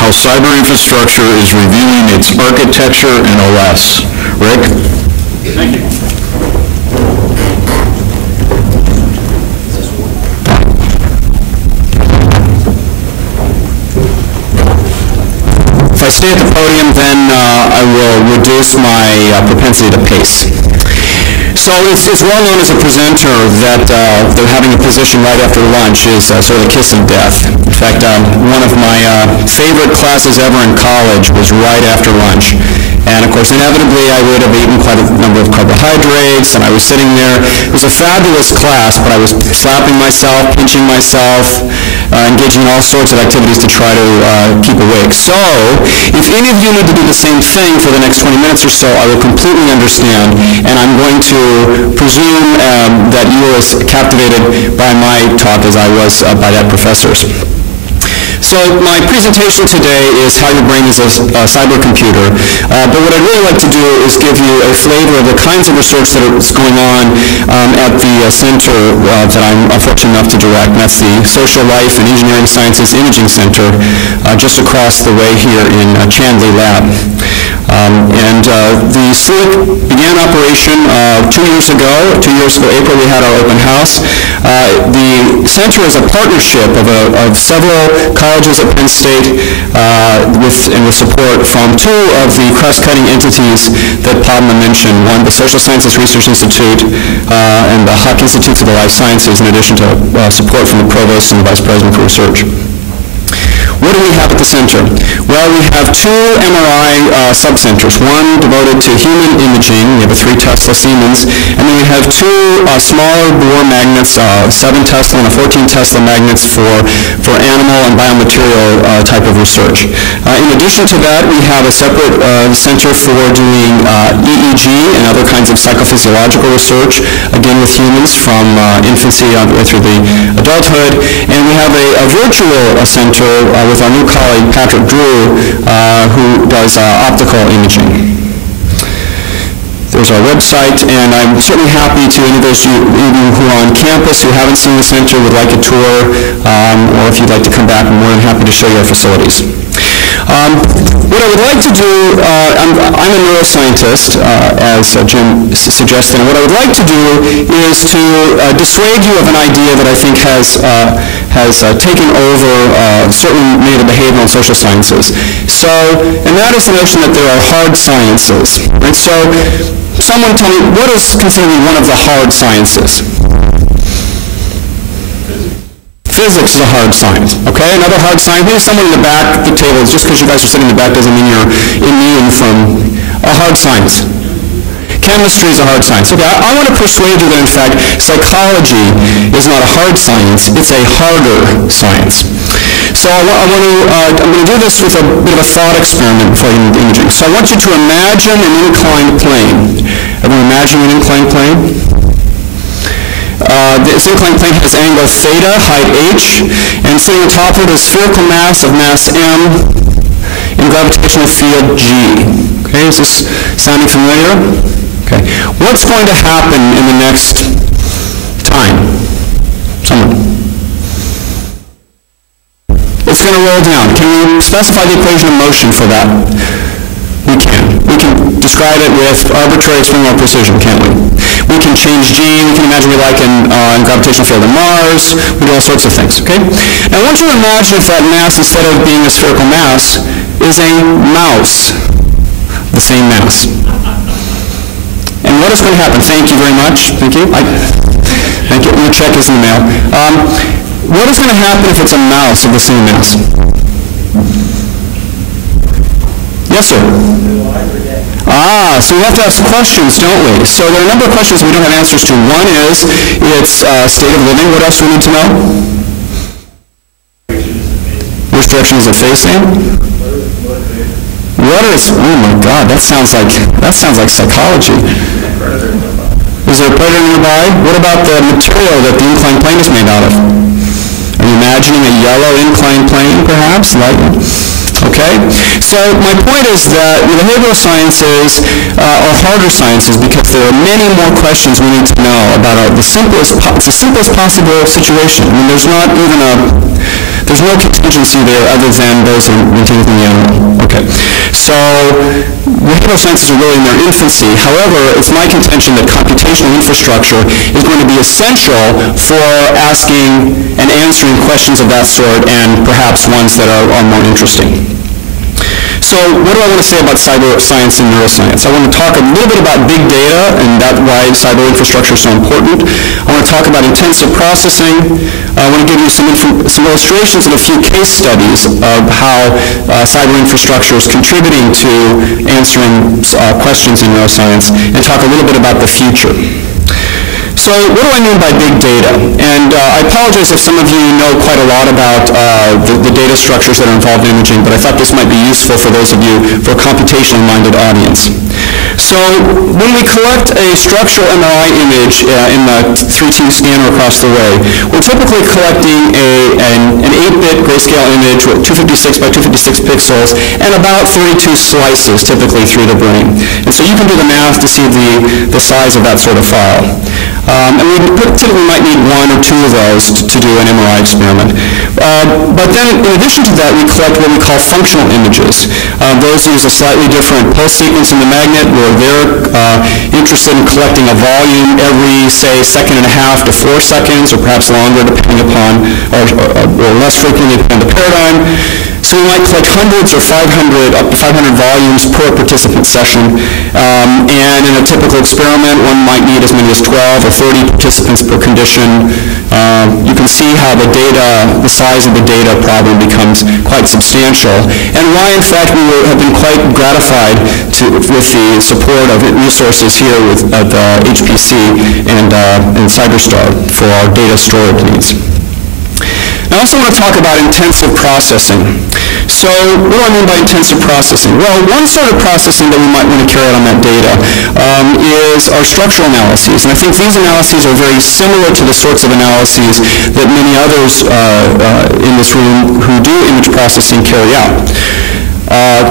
how cyberinfrastructure is reviewing its architecture and OS. Rick? Thank you. If I stay at the podium, then I will reduce my propensity to pace. So it's well known as a presenter that they're having a position right after lunch is sort of a kiss of death. In fact, one of my favorite classes ever in college was right after lunch. And of course, inevitably, I would have eaten quite a number of carbohydrates, and I was sitting there. It was a fabulous class, but I was slapping myself, pinching myself, engaging in all sorts of activities to try to keep awake. So, if any of you need to do the same thing for the next 20 minutes or so, I will completely understand, and I'm going to presume that you were as captivated by my talk as I was by that professor's. So my presentation today is how your brain is a cybercomputer. But what I'd really like to do is give you a flavor of the kinds of research that is going on at the center that I'm fortunate enough to direct, and that's the Social Life and Engineering Sciences Imaging Center just across the way here in Chandley Lab. The SLEEK began operation 2 years ago. 2 years ago, April, we had our open house. The center is a partnership of several colleges at Penn State with support from two of the cross-cutting entities that Padma mentioned, one the Social Sciences Research Institute and the Huck Institute for the Life Sciences, in addition to support from the Provost and the Vice President for Research. What do we have at the center? Well, we have two MRI subcenters, one devoted to human imaging. We have a 3 Tesla Siemens, and then we have two smaller bore magnets, 7 Tesla and a 14 Tesla magnets for animal and biomaterial type of research. In addition to that, we have a separate center for doing EEG and other kinds of psychophysiological research, again with humans from infancy all the way through the adulthood. And we have a virtual center with our new colleague, Patrick Drew, who does optical imaging. There's our website, and I'm certainly happy to any of those of you who are on campus who haven't seen the center would like a tour, or if you'd like to come back, I'm more than happy to show you our facilities. What I would like to do, I'm a neuroscientist, as Jim suggested, and what I would like to do is to dissuade you of an idea that I think has taken over certainly many of the behavioral and social sciences. And that is the notion that there are hard sciences. And so, someone tell me, what is considered one of the hard sciences? Physics is a hard science, okay? Another hard science, maybe someone in the back of the table, just because you guys are sitting in the back doesn't mean you're immune from a hard science. Chemistry is a hard science. Okay, I want to persuade you that, in fact, psychology is not a hard science, it's a harder science. So I'm going to do this with a bit of a thought experiment before I get into imaging. So I want you to imagine an inclined plane. Everyone imagine an inclined plane? This inclined plane has angle theta, height h, and sitting on top of it is spherical mass of mass m in gravitational field g. Okay, is this sounding familiar? Okay. What's going to happen in the next time? Someone. It's going to roll down. Can we specify the equation of motion for that? We can. We can describe it with arbitrary experimental precision, can't we? We can change g. We can imagine we like in gravitational field of Mars. We do all sorts of things, okay? Now I want you to imagine if that mass, instead of being a spherical mass, is a mouse. The same mass. And what is going to happen? Thank you very much. Thank you. Thank you. Your check is in the mail. What is going to happen if it's a mouse of the same mass? Yes, sir? So we have to ask questions, don't we? So there are a number of questions we don't have answers to. One is its state of living. What else do we need to know? Which direction is it facing? What is? Oh my God, that sounds like psychology. Is there a predator nearby? What about the material that the inclined plane is made out of? Are you imagining a yellow inclined plane, perhaps? Okay? So my point is that the behavioral sciences are harder sciences because there are many more questions we need to know about the simplest possible situation. I mean, there's There's no contingency there other than those that are maintained within the animal. Okay. So behavioral sciences are really in their infancy. However, it's my contention that computational infrastructure is going to be essential for asking and answering questions of that sort, and perhaps ones that are more interesting. So what do I want to say about cyber science and neuroscience? I want to talk a little bit about big data and that's why cyber infrastructure is so important. I want to talk about intensive processing. I want to give you some illustrations and a few case studies of how cyber infrastructure is contributing to answering questions in neuroscience, and talk a little bit about the future. So what do I mean by big data? And I apologize if some of you know quite a lot about the data structures that are involved in imaging, but I thought this might be useful for those of you for a computationally-minded audience. So when we collect a structural MRI image in the 3T scanner across the way, we're typically collecting an 8-bit grayscale image with 256 by 256 pixels and about 32 slices typically through the brain. And so you can do the math to see the size of that sort of file. And we typically might need one or two of those to do an MRI experiment. But then in addition to that, we collect what we call functional images. Those use a slightly different pulse sequence in the magnet, where they're interested in collecting a volume every, say, 1.5 to 4 seconds, or perhaps longer, depending upon, or less frequently depending on the paradigm. So we might collect hundreds or 500, up to 500 volumes per participant session. And in a typical experiment, one might need as many as 12 or 30 participants per condition. You can see how the size of the data problem becomes quite substantial, and why, in fact, we have been quite gratified with the support of resources here with the HPC and CyberStar for our data storage needs. I also want to talk about intensive processing. So what do I mean by intensive processing? Well, one sort of processing that we might want to carry out on that data is our structural analyses. And I think these analyses are very similar to the sorts of analyses that many others in this room who do image processing carry out.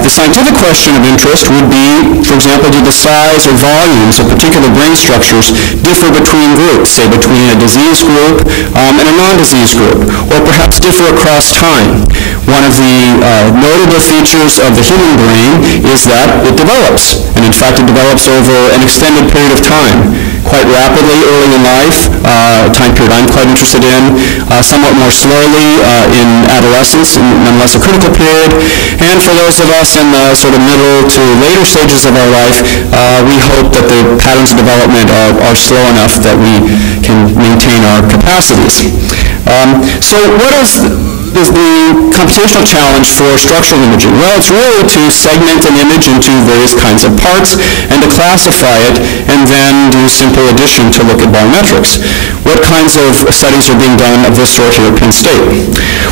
The scientific question of interest would be, for example, do the size or volumes of particular brain structures differ between groups, say between a disease group and a non-disease group, or perhaps differ across time? One of the notable features of the human brain is that it develops, and in fact it develops over an extended period of time, quite rapidly early in life, a time period I'm quite interested in, somewhat more slowly in adolescence, and nonetheless a critical period, and for those of us in the sort of middle to later stages of our life, we hope that the patterns of development are slow enough that we can maintain our capacities. So what is the computational challenge for structural imaging? Well, it's really to segment an image into various kinds of parts and to classify it, and then do simple addition to look at biometrics. What kinds of studies are being done of this sort here at Penn State?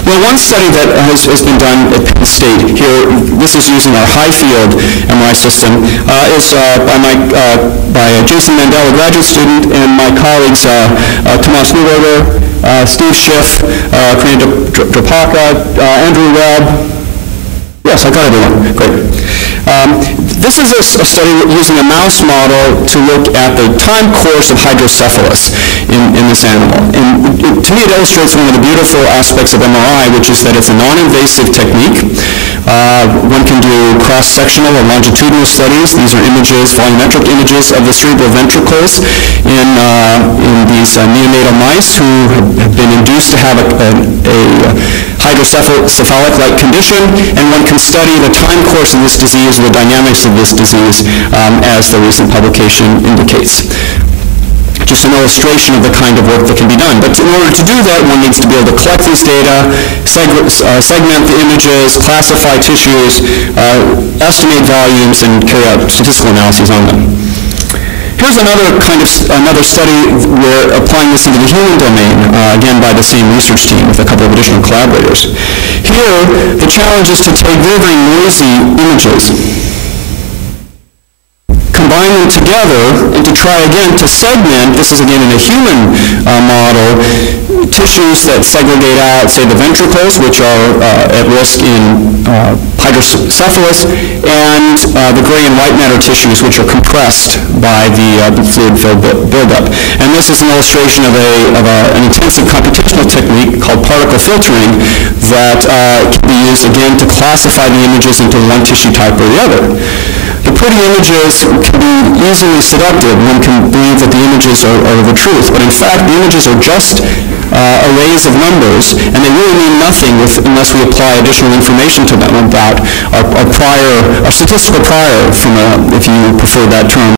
Well, one study that has been done at Penn State here, this is using our high-field MRI system, is by Jason Mandel, a graduate student, and my colleagues Tomas Neuberger, Steve Schiff, Karina Drapaka, Andrew Webb. Yes, I got everyone. Great. This is a study using a mouse model to look at the time course of hydrocephalus in this animal. And to me, it illustrates one of the beautiful aspects of MRI, which is that it's a non-invasive technique. One can do cross-sectional or longitudinal studies. These are images, volumetric images of the cerebral ventricles in these neonatal mice who have been induced to have a hydrocephalic-like condition, and one can study the time course of this disease, or the dynamics of this disease, as the recent publication indicates. Just an illustration of the kind of work that can be done. But in order to do that, one needs to be able to collect these data, segment the images, classify tissues, estimate volumes, and carry out statistical analyses on them. Here's another study where applying this into the human domain, again by the same research team with a couple of additional collaborators. Here, the challenge is to take very, very noisy images, combine them together and to try again to segment, this is again in a human model, tissues that segregate out, say, the ventricles, which are at risk in hydrocephalus, and the gray and white matter tissues, which are compressed by the fluid buildup. And this is an illustration of an intensive computational technique called particle filtering that can be used, again, to classify the images into one tissue type or the other. The pretty images can be easily seductive. One can believe that the images are the truth, but in fact, the images are just arrays of numbers, and they really mean nothing unless we apply additional information to them about our statistical prior, if you prefer that term.